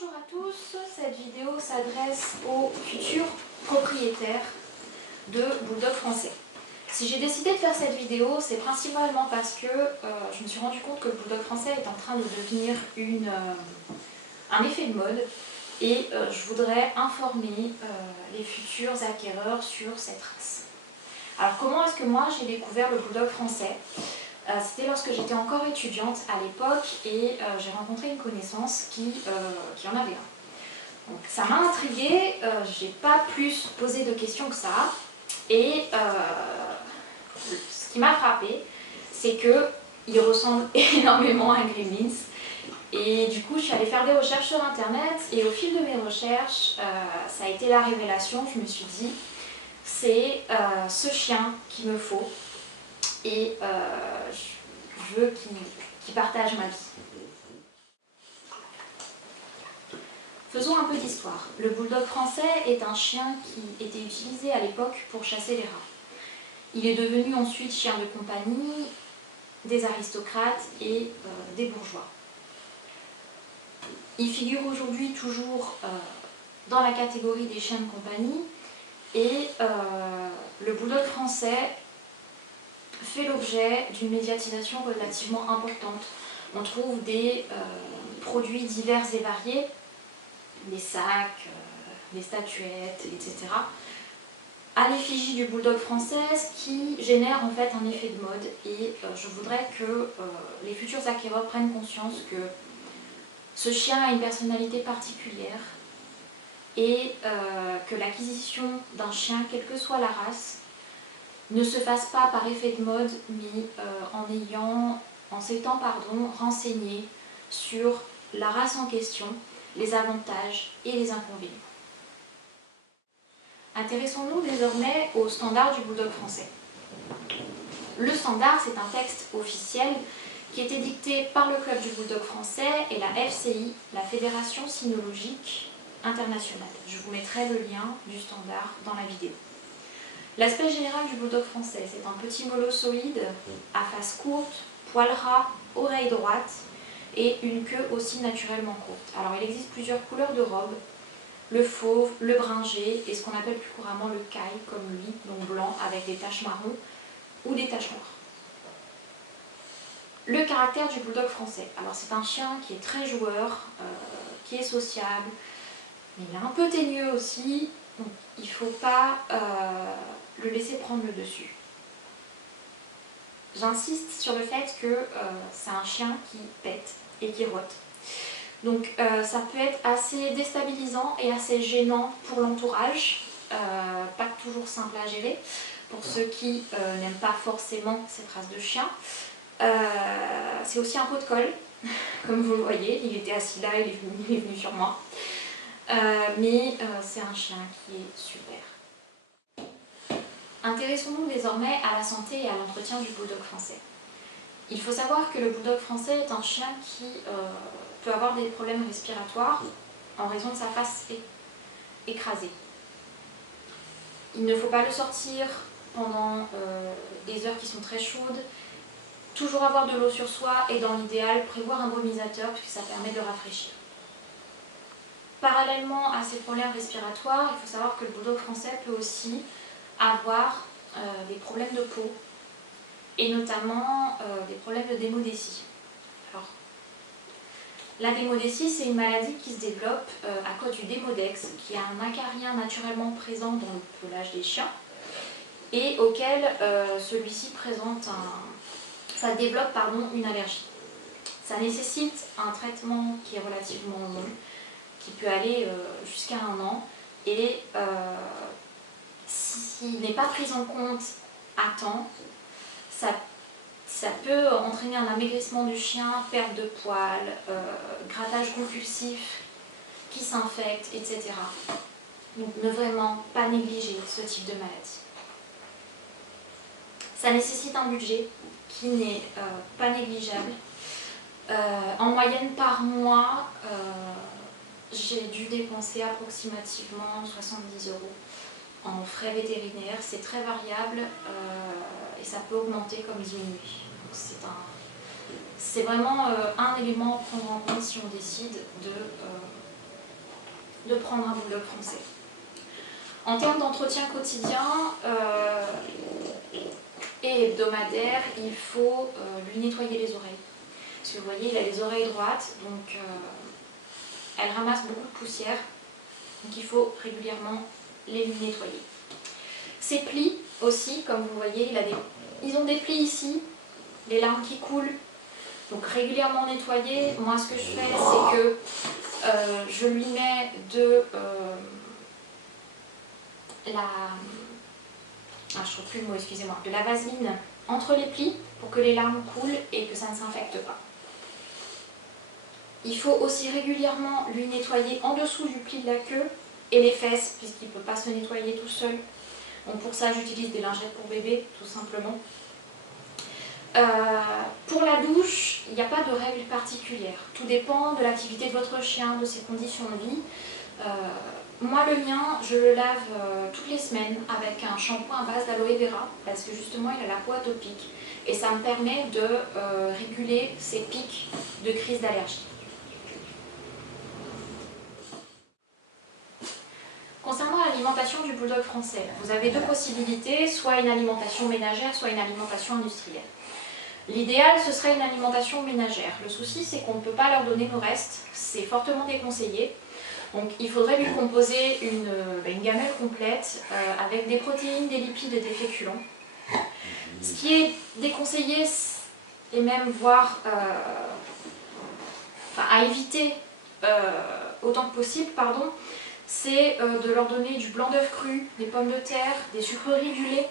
Bonjour à tous, cette vidéo s'adresse aux futurs propriétaires de Bulldog français. Si j'ai décidé de faire cette vidéo, c'est principalement parce que je me suis rendu compte que le Bulldog français est en train de devenir un effet de mode et je voudrais informer les futurs acquéreurs sur cette race. Alors comment est-ce que moi j'ai découvert le Bulldog français ? C'était lorsque j'étais encore étudiante à l'époque et j'ai rencontré une connaissance qui en avait un. Donc ça m'a intriguée, j'ai pas plus posé de questions que ça et ce qui m'a frappée, c'est qu'il ressemble énormément à un Gremlins et du coup je suis allée faire des recherches sur internet et au fil de mes recherches, ça a été la révélation. Je me suis dit c'est ce chien qu'il me faut. Et je veux qu'il partage ma vie. Faisons un peu d'histoire. Le Bulldog français est un chien qui était utilisé à l'époque pour chasser les rats. Il est devenu ensuite chien de compagnie des aristocrates et des bourgeois. Il figure aujourd'hui toujours dans la catégorie des chiens de compagnie et le Bulldog français fait l'objet d'une médiatisation relativement importante. On trouve des produits divers et variés, des sacs, des statuettes, etc. à l'effigie du Bulldog français, ce qui génère en fait un effet de mode et je voudrais que les futurs acquéreurs prennent conscience que ce chien a une personnalité particulière et que l'acquisition d'un chien, quelle que soit la race, ne se fasse pas par effet de mode, mais en s'étant renseigné sur la race en question, les avantages et les inconvénients. Intéressons-nous désormais au standard du Bulldog français. Le standard, c'est un texte officiel qui a été dicté par le club du Bulldog français et la FCI, la Fédération Cynologique Internationale. Je vous mettrai le lien du standard dans la vidéo. L'aspect général du Bulldog français, c'est un petit molossoïde à face courte, poil ras, oreille droite et une queue aussi naturellement courte. Alors il existe plusieurs couleurs de robe, le fauve, le bringé et ce qu'on appelle plus couramment le caille comme lui, donc blanc avec des taches marron ou des taches noires. Le caractère du Bulldog français, alors c'est un chien qui est très joueur, qui est sociable, mais il est un peu teigneux aussi, donc il ne faut pas le laisser prendre le dessus. J'insiste sur le fait que c'est un chien qui pète et qui rote. Donc ça peut être assez déstabilisant et assez gênant pour l'entourage, pas toujours simple à gérer pour ceux qui n'aiment pas forcément cette race de chien. C'est aussi un pot de colle, comme vous le voyez, il était assis là, il est venu sur moi. Mais c'est un chien qui est super. Intéressons-nous désormais à la santé et à l'entretien du Bulldog français. Il faut savoir que le Bulldog français est un chien qui peut avoir des problèmes respiratoires en raison de sa face écrasée. Il ne faut pas le sortir pendant des heures qui sont très chaudes, toujours avoir de l'eau sur soi et dans l'idéal prévoir un brumisateur puisque ça permet de rafraîchir. Parallèlement à ces problèmes respiratoires, il faut savoir que le Bulldog français peut aussi avoir des problèmes de peau et notamment des problèmes de démodécie. Alors, la démodécie, c'est une maladie qui se développe à cause du démodex, qui est un acarien naturellement présent dans le pelage des chiens et auquel celui-ci développe une allergie. Ça nécessite un traitement qui est relativement long, qui peut aller jusqu'à 1 an et s'il n'est pas pris en compte à temps, ça peut entraîner un amaigrissement du chien, perte de poils, grattage compulsif qui s'infecte, etc. Donc ne vraiment pas négliger ce type de maladie. Ça nécessite un budget qui n'est pas négligeable. En moyenne par mois, j'ai dû dépenser approximativement 70 € en frais vétérinaires. C'est très variable et ça peut augmenter comme diminuer. C'est vraiment un élément à prendre en compte si on décide de prendre un bulldog français. En termes d'entretien quotidien et hebdomadaire, il faut lui nettoyer les oreilles. Parce que vous voyez, il a les oreilles droites, donc elle ramasse beaucoup de poussière. Donc il faut régulièrement les lui nettoyer. Ses plis aussi, comme vous voyez, ils ont des plis ici, les larmes qui coulent. Donc régulièrement nettoyer. Moi, ce que je fais, c'est que je lui mets je ne trouve plus le mot, excusez-moi, de la vaseline entre les plis pour que les larmes coulent et que ça ne s'infecte pas. Il faut aussi régulièrement lui nettoyer en dessous du pli de la queue et les fesses, puisqu'il ne peut pas se nettoyer tout seul. Donc pour ça, j'utilise des lingettes pour bébé, tout simplement. Pour la douche, il n'y a pas de règle particulière. Tout dépend de l'activité de votre chien, de ses conditions de vie. Moi, le mien, je le lave toutes les semaines avec un shampoing à base d'aloe vera, parce que justement, il a la peau atopique. Et ça me permet de réguler ses pics de crise d'allergie. Concernant l'alimentation du bulldog français, vous avez deux possibilités, soit une alimentation ménagère, soit une alimentation industrielle. L'idéal, ce serait une alimentation ménagère. Le souci, c'est qu'on ne peut pas leur donner le reste, c'est fortement déconseillé. Donc il faudrait lui composer une gamelle complète avec des protéines, des lipides et des féculents. Ce qui est déconseillé, et même voire à éviter autant que possible, c'est de leur donner du blanc d'œuf cru, des pommes de terre, des sucreries, du lait.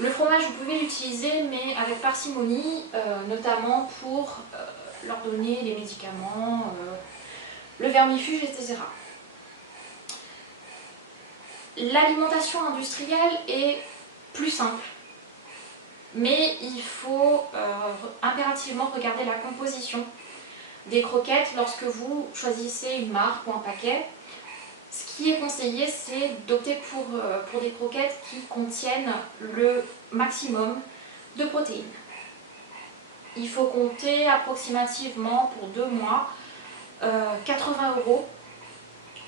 Le fromage, vous pouvez l'utiliser, mais avec parcimonie, notamment pour leur donner les médicaments, le vermifuge, etc. L'alimentation industrielle est plus simple, mais il faut impérativement regarder la composition des croquettes lorsque vous choisissez une marque ou un paquet. Ce qui est conseillé, c'est d'opter pour des croquettes qui contiennent le maximum de protéines. Il faut compter approximativement pour 2 mois 80 €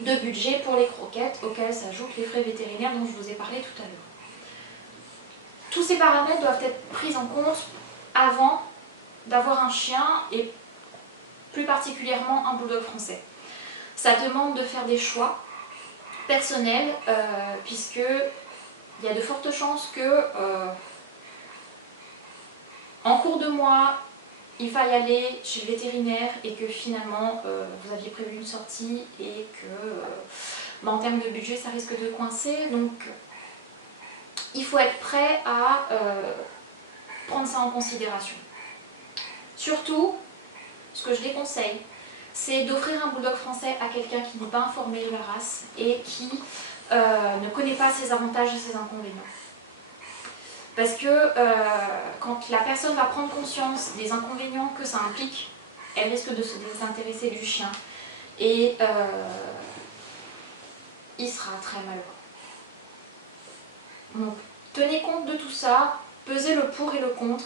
de budget pour les croquettes, auxquelles s'ajoutent les frais vétérinaires dont je vous ai parlé tout à l'heure. Tous ces paramètres doivent être pris en compte avant d'avoir un chien et plus particulièrement un bulldog français. Ça demande de faire des choix personnels puisque il y a de fortes chances que en cours de mois il faille aller chez le vétérinaire et que finalement vous aviez prévu une sortie et que en termes de budget ça risque de coincer. Donc il faut être prêt à prendre ça en considération. Surtout, ce que je déconseille, c'est d'offrir un bulldog français à quelqu'un qui n'est pas informé de la race et qui ne connaît pas ses avantages et ses inconvénients. Parce que quand la personne va prendre conscience des inconvénients que ça implique, elle risque de se désintéresser du chien et il sera très malheureux. Donc, tenez compte de tout ça, pesez le pour et le contre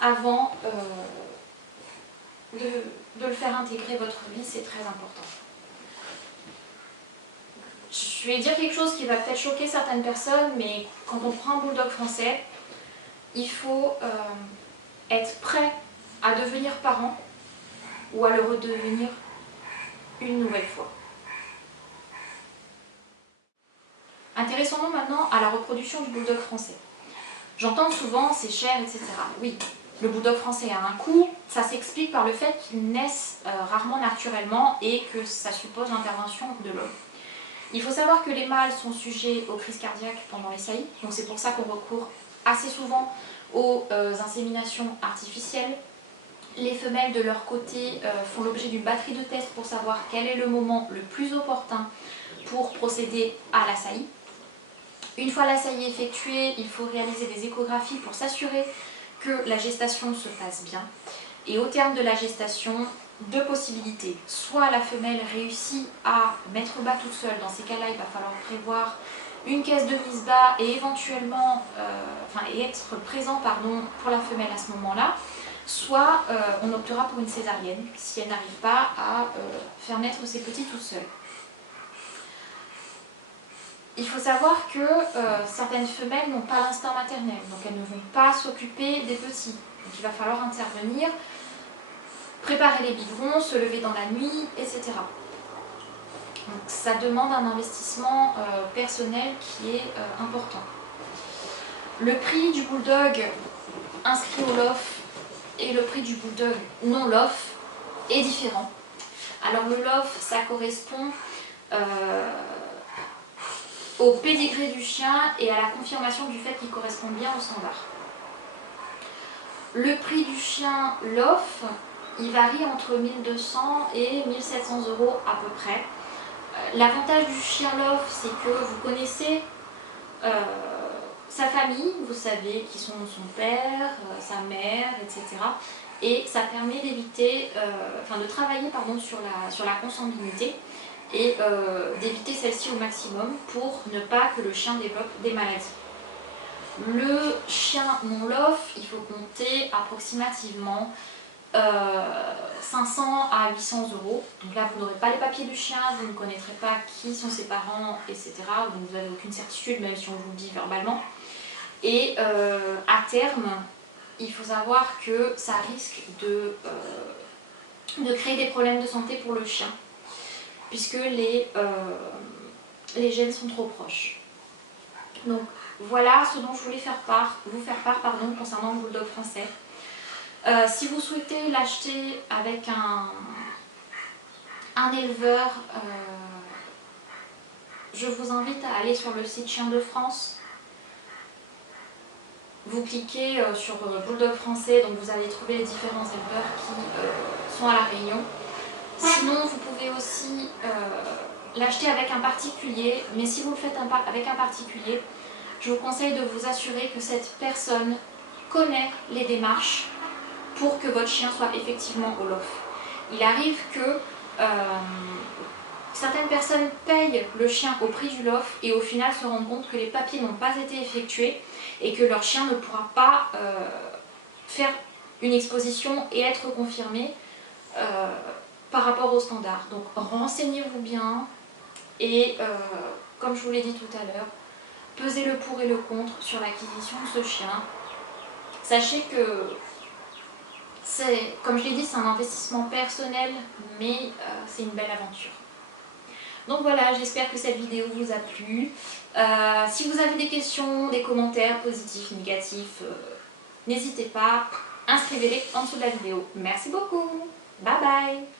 avant de le faire intégrer votre vie, c'est très important. Je vais dire quelque chose qui va peut-être choquer certaines personnes, mais quand on prend un bulldog français, il faut être prêt à devenir parent ou à le redevenir une nouvelle fois. Intéressons-nous maintenant à la reproduction du bulldog français. J'entends souvent c'est cher, etc. Oui, le bulldog français a un coût, ça s'explique par le fait qu'ils naissent rarement naturellement et que ça suppose l'intervention de l'homme. Il faut savoir que les mâles sont sujets aux crises cardiaques pendant les saillies, donc c'est pour ça qu'on recourt assez souvent aux inséminations artificielles. Les femelles de leur côté font l'objet d'une batterie de tests pour savoir quel est le moment le plus opportun pour procéder à la saillie. Une fois la saillie effectuée, il faut réaliser des échographies pour s'assurer que la gestation se passe bien. Et au terme de la gestation, deux possibilités. Soit la femelle réussit à mettre bas toute seule, dans ces cas-là il va falloir prévoir une caisse de mise bas et éventuellement être présent pour la femelle à ce moment-là. Soit on optera pour une césarienne si elle n'arrive pas à faire naître ses petits toute seule. il faut savoir que certaines femelles n'ont pas l'instinct maternel, donc elles ne vont pas s'occuper des petits. Donc il va falloir intervenir, préparer les biberons, se lever dans la nuit, etc. Donc ça demande un investissement personnel qui est important. Le prix du bulldog inscrit au LOF et le prix du bulldog non LOF est différent. Alors le LOF, ça correspond au pédigré du chien et à la confirmation du fait qu'il correspond bien au standard. Le prix du chien LOF, il varie entre 1200 et 1700 € à peu près. L'avantage du chien LOF, c'est que vous connaissez sa famille, vous savez qui sont son père, sa mère, etc. Et ça permet d'éviter, de travailler sur la consanguinité et d'éviter celle-ci au maximum pour ne pas que le chien développe des maladies. Le chien non LOF, il faut compter approximativement 500 à 800 €. Donc là, vous n'aurez pas les papiers du chien, vous ne connaîtrez pas qui sont ses parents, etc. Donc vous n'avez aucune certitude, même si on vous le dit verbalement. Et à terme, il faut savoir que ça risque de créer des problèmes de santé pour le chien, puisque les gènes sont trop proches. Donc voilà ce dont je voulais vous faire part concernant le bulldog français. Si vous souhaitez l'acheter avec un éleveur, je vous invite à aller sur le site Chien de France. Vous cliquez sur bulldog français, donc vous allez trouver les différents éleveurs qui sont à La Réunion. Sinon, vous pouvez aussi l'acheter avec un particulier, mais si vous le faites avec un particulier, je vous conseille de vous assurer que cette personne connaît les démarches pour que votre chien soit effectivement au LOF. Il arrive que certaines personnes payent le chien au prix du LOF et au final se rendent compte que les papiers n'ont pas été effectués et que leur chien ne pourra pas faire une exposition et être confirmé par rapport au standard. Donc renseignez-vous bien et comme je vous l'ai dit tout à l'heure, pesez le pour et le contre sur l'acquisition de ce chien. Sachez que comme je l'ai dit, c'est un investissement personnel, mais c'est une belle aventure. Donc voilà, j'espère que cette vidéo vous a plu. Si vous avez des questions, des commentaires positifs, négatifs, n'hésitez pas, inscrivez-les en dessous de la vidéo. Merci beaucoup, bye bye.